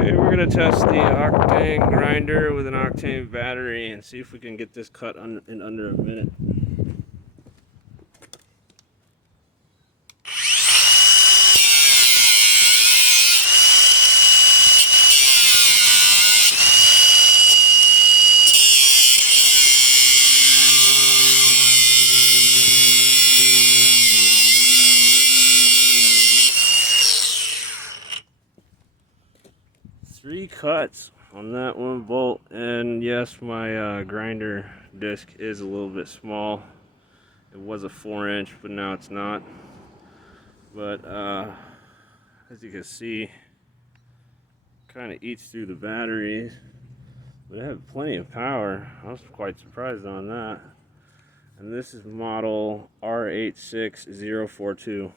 Okay, we're gonna test the octane grinder with an octane battery and see if we can get this cut in under a minute. Three cuts on that one bolt, and yes, my grinder disc is a little bit small. It was a 4-inch, but now it's not. But as you can see, kind of eats through the batteries, but it had plenty of power. I was quite surprised on that. And this is model R86042.